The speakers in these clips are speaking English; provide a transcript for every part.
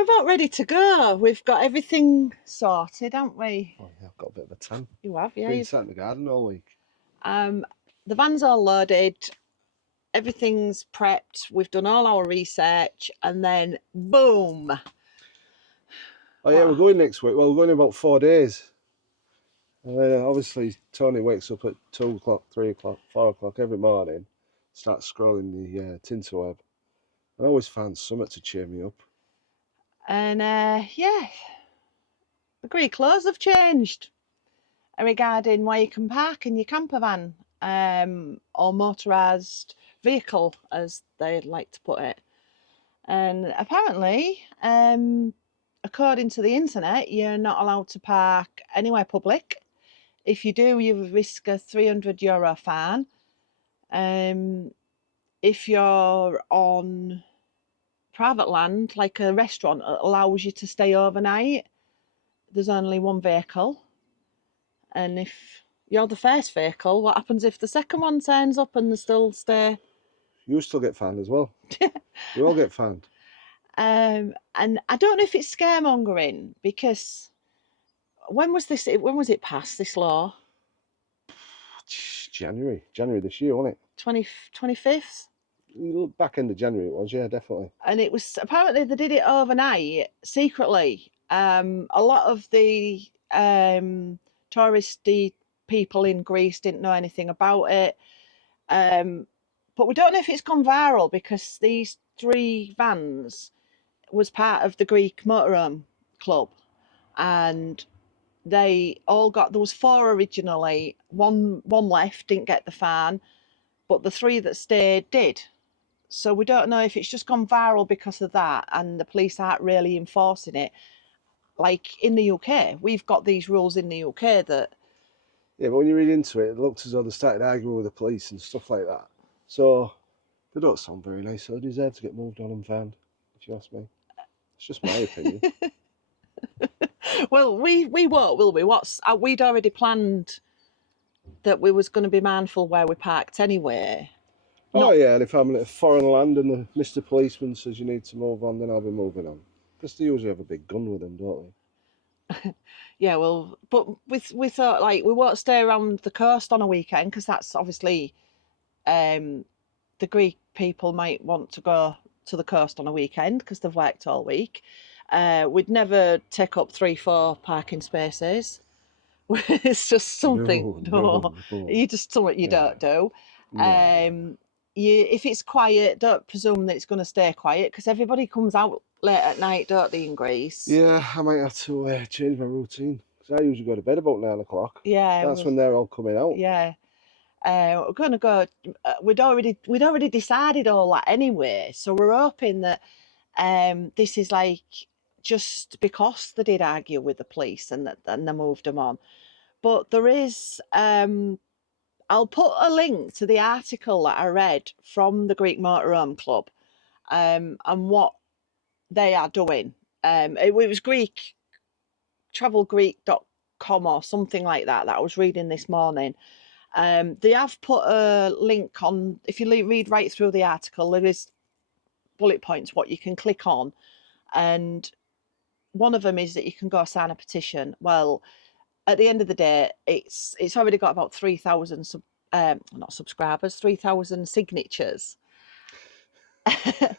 we're about ready to go. We've got everything sorted, haven't we? Oh yeah, I've got a bit of a tan. You have, yeah. Been sat in the garden all week. The van's all loaded. Everything's prepped. We've done all our research, and then boom. Oh yeah, we're going next week. Well, we're going in about 4 days. Obviously, Tony wakes up at 2 o'clock, 3 o'clock, 4 o'clock every morning, starts scrolling the Tinterweb. I always find something to cheer me up. And yeah, the Greek laws have changed regarding where you can park in your camper van or motorised vehicle, as they like to put it. And apparently, according to the internet, you're not allowed to park anywhere public. If you do, you risk a €300 fine. If you're on private land, like a restaurant, it allows you to stay overnight. There's only one vehicle. And if you're the first vehicle, what happens if the second one turns up and they still stay? You still get fined as well. You all get fined. And I don't know if it's scaremongering, because when was it passed, this law? January this year, wasn't it? 25th? Back end of January it was, yeah, definitely. And it was, apparently they did it overnight secretly. A lot of the touristy people in Greece didn't know anything about it. But we don't know if it's gone viral, because these 3 vans was part of the Greek Motorhome club, and they all got, there was 4 originally, one left, didn't get the fine, but the 3 that stayed did. So we don't know if it's just gone viral because of that and the police aren't really enforcing it. Like in the UK, we've got these rules in the UK that... Yeah, but when you read into it, it looked as though they started arguing with the police and stuff like that. So they don't sound very nice, so they deserve to get moved on and found, if you ask me. It's just my opinion. Well, we won't, will we? We'd already planned that we was going to be mindful where we parked anyway. Oh yeah, and if I'm in a foreign land and the Mr. Policeman says you need to move on, then I'll be moving on. Because they usually have a big gun with them, don't they? Yeah, well, but we thought, like, we won't stay around the coast on a weekend, because that's obviously the Greek people might want to go to the coast on a weekend because they've worked all week. We'd never take up 3-4 parking spaces. It's just something. No. You just something you don't do. No. If it's quiet, don't presume that it's going to stay quiet, because everybody comes out late at night, don't they, in Greece? Yeah, I might have to change my routine, because I usually go to bed about 9 o'clock. Yeah, that's when they're all coming out. Yeah. We're going to go. We'd already decided all that anyway, so we're hoping that this is like just because they did argue with the police and they moved them on. But there is, I'll put a link to the article that I read from the Greek Motorhome Club, and what they are doing. It was Greek, travelgreek.com or something like that I was reading this morning. They have put a link on. If you read right through the article, there is bullet points what you can click on, and one of them is that you can go sign a petition. Well, at the end of the day, it's already got about 3,000 not subscribers, 3,000 signatures. But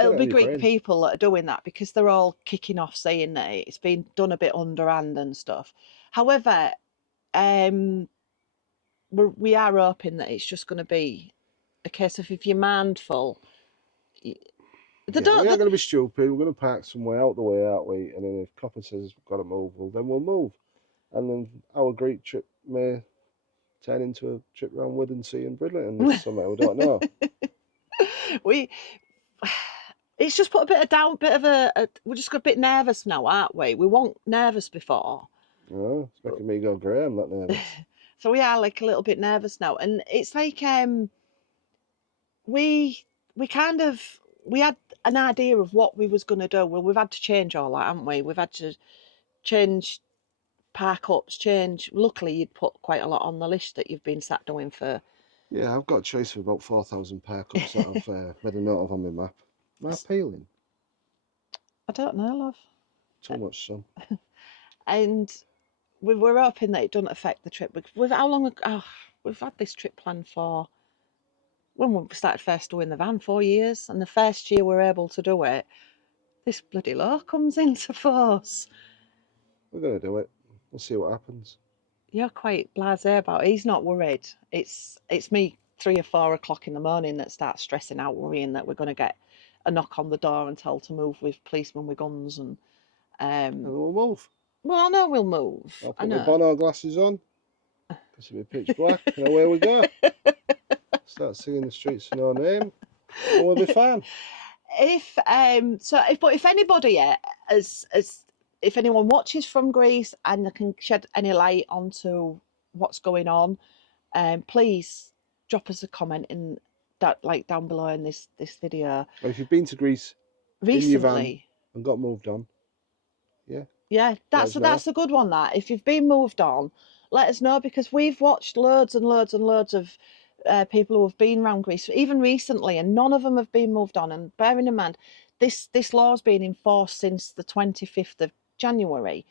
it'll be Greek people that are doing that, because they're all kicking off saying that it's been done a bit underhand and stuff. However, we are hoping that it's just going to be a case of, if you're mindful, we're not going to be stupid. We're going to park somewhere out the way, aren't we? And then if copper says we've got to move, well, then we'll move. And then our Greek trip may turn into a trip around Withensea and Bridlington this summer. We don't know. It's just put a bit of we're just got a bit nervous now, aren't we? We weren't nervous before. Oh, it's making me go grey. I'm not nervous. So we are like a little bit nervous now, and it's like we had an idea of what we was going to do. Well, we've had to change all that, haven't we? We've had to change park ups, change. Luckily, you'd put quite a lot on the list that you've been sat doing for. Yeah, I've got a choice of about 4,000 park ups that I've made a note of on my map. Am I appealing? I don't know, love. Too much sun. And we're hoping that it doesn't affect the trip. How long? Oh, we've had this trip planned for when we started first doing the van 4 years, and the first year we're able to do it, this bloody law comes into force. We're going to do it. We'll see what happens. You're quite blasé about it. He's not worried. It's me 3 or 4 o'clock in the morning that starts stressing out, worrying that we're going to get a knock on the door and told to move with policemen with guns. And And we'll move. well, I know we'll move. I'll I put my know. Bono glasses on, because it'll be pitch black, and away we go. Start singing the streets of No Name, and we'll be fine. If anybody if anyone watches from Greece and they can shed any light onto what's going on, please drop us a comment in that, like, down below in this video. Or if you've been to Greece in your van Recently, and got moved on, yeah, us know. that's a good one. That if you've been moved on, let us know, because we've watched loads and loads and loads of people who have been around Greece, even recently, and none of them have been moved on. And bearing in mind, this law's been enforced since the 25th of January.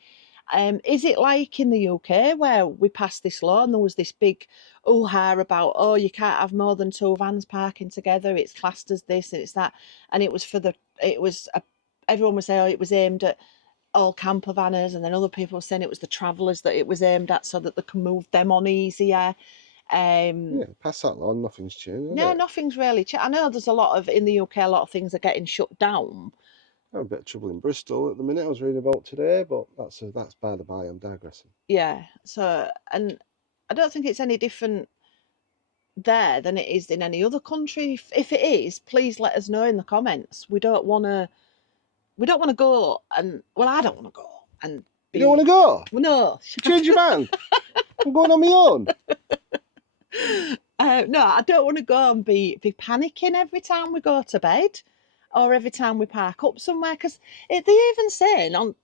Is it like in the UK where we passed this law and there was this big ooh-ha about, oh, you can't have more than 2 vans parking together, it's classed as this and it's that, and everyone was saying, oh, it was aimed at all campervanners, and then other people were saying it was the travellers that it was aimed at so that they can move them on easier. Yeah, pass that law, nothing's changed, Yeah, it? nothing's really changed. I know there's a lot of, in the UK, a lot of things are getting shut down. I'm a bit of trouble in Bristol at the minute, I was reading about today, but that's by the by, I'm digressing. Yeah, so, and I don't think it's any different there than it is in any other country. If it is, please let us know in the comments. We don't want to go, and well, I don't want to go and You don't want to go? No. Change your mind. I'm going on my own. No, I don't want to go and be panicking every time we go to bed or every time we park up somewhere, because they even saying on,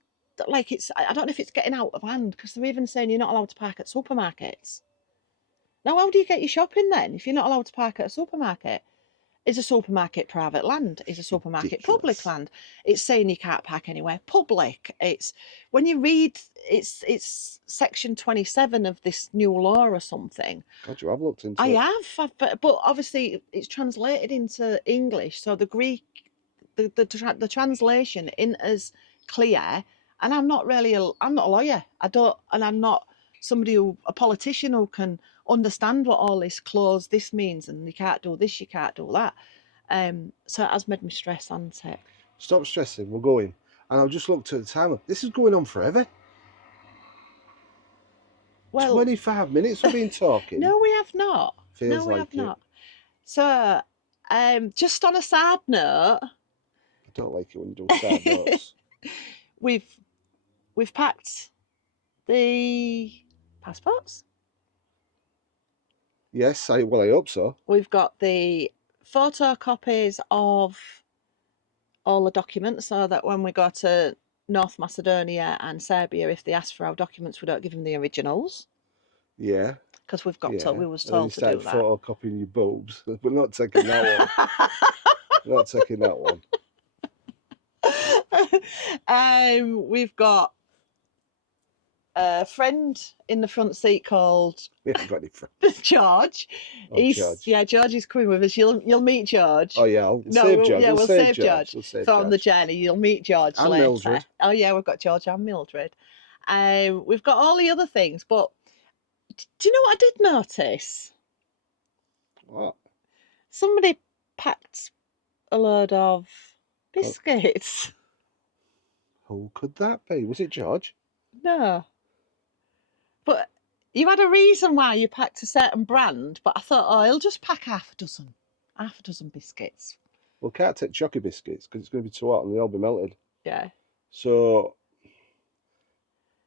like, it's, I don't know if it's getting out of hand, because they're even saying you're not allowed to park at supermarkets. Now, how do you get your shopping then if you're not allowed to park at a supermarket? Is a supermarket private land? Is a supermarket public land? It's saying you can't park anywhere public. It's, when you read, it's section 27 of this new law or something. God, you have looked into I it. have, but obviously it's translated into English, so the Greek, the translation isn't as clear. And I'm not a lawyer. And I'm not a politician who can understand what all this means, and you can't do this, you can't do that. So it has made me stress, hasn't it? Stop stressing, we're going. And I've just looked at the timer. This is going on forever. Well, 25 minutes we've been talking. No, we have not. Feels No, we like have it. not. So, just on a sad note, I don't like it when you do sad notes. We've packed the passports. Yes, I hope so. We've got the photocopies of all the documents, so that when we go to North Macedonia and Serbia, if they ask for our documents, we don't give them the originals. Yeah. Because we was and then told you to do that. photocopying your boobs. We're not taking that one. Not taking that one. We've got a friend in the front seat called We haven't got any friends. George. George. Yeah, George is coming with us. You'll meet George. Oh yeah, save George. Yeah, we'll save George. We'll save so George. On the journey, you'll meet George and later. Mildred. Oh yeah, we've got George and Mildred. We've got all the other things, but do you know what I did notice? What? Somebody packed a load of biscuits. Who could that be? Was it George? No. But you had a reason why you packed a certain brand, but I thought, oh, he'll just pack half a dozen biscuits. Well, can't take chocky biscuits because it's going to be too hot and they'll all be melted. Yeah. So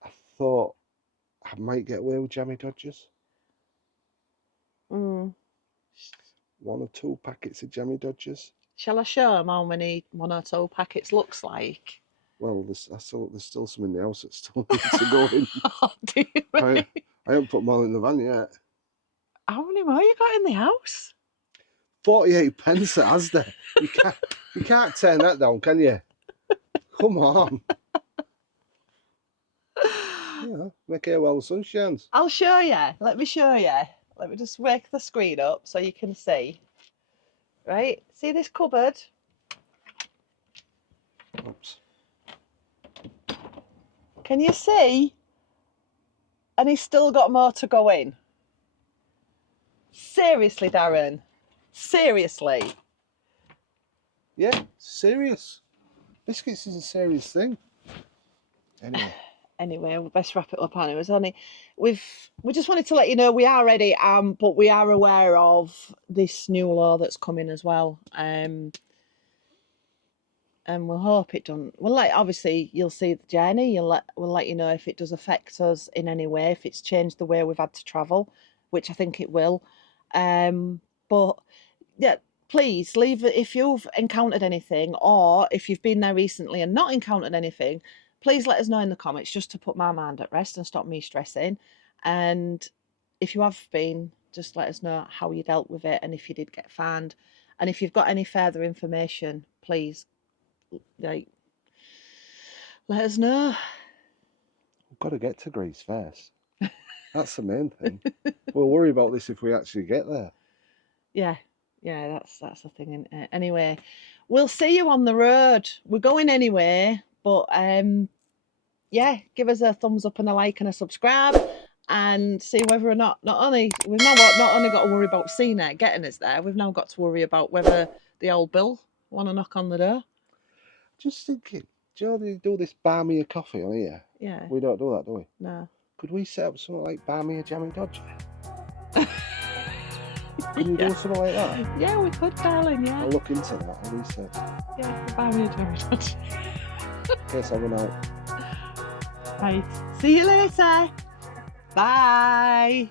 I thought I might get away with jammy dodgers. 1 or 2 packets of jammy dodgers. Shall I show them how many 1 or 2 packets looks like? Well, there's still some in the house that still need to go in. Oh, do you really? I haven't put them all in the van yet. How many more you got in the house? 48 pence at Asda. You can't turn that down, can you? Come on. Yeah, make hay while the sun shines. I'll show you. Let me show you. Let me just wake the screen up so you can see. Right? See this cupboard? Oops. Can you see? And he's still got more to go in. Seriously, Darren. Seriously. Yeah, serious. Biscuits is a serious thing. Anyway, we best wrap it up, Annie. It was only we just wanted to let you know we are ready, but we are aware of this new law that's coming as well. And we'll hope it don't. Well, like obviously you'll see the journey. We'll let you know if it does affect us in any way, if it's changed the way we've had to travel, which I think it will. But yeah, please leave it if you've encountered anything, or if you've been there recently and not encountered anything. Please let us know in the comments, just to put my mind at rest and stop me stressing. And if you have been, just let us know how you dealt with it and if you did get fined. And if you've got any further information, please, like, let us know. We've got to get to Greece first. That's the main thing. We'll worry about this if we actually get there. Yeah, that's the thing, isn't it? Anyway, we'll see you on the road. We're going anyway, but yeah, give us a thumbs up and a like and a subscribe, and see whether or not not only got to worry about CNET getting us there, we've now got to worry about whether the old Bill want to knock on the door. Just thinking, do you know they do this buy me a coffee on here? Yeah. We don't do that, do we? No. Could we set up something like buy me a jammy dodger? Can you do something like that? Yeah, we could, darling. Yeah. I'll look into that. I'll research. Yeah, buy me a jammy dodger. In case I run out. Right. See you later. Bye.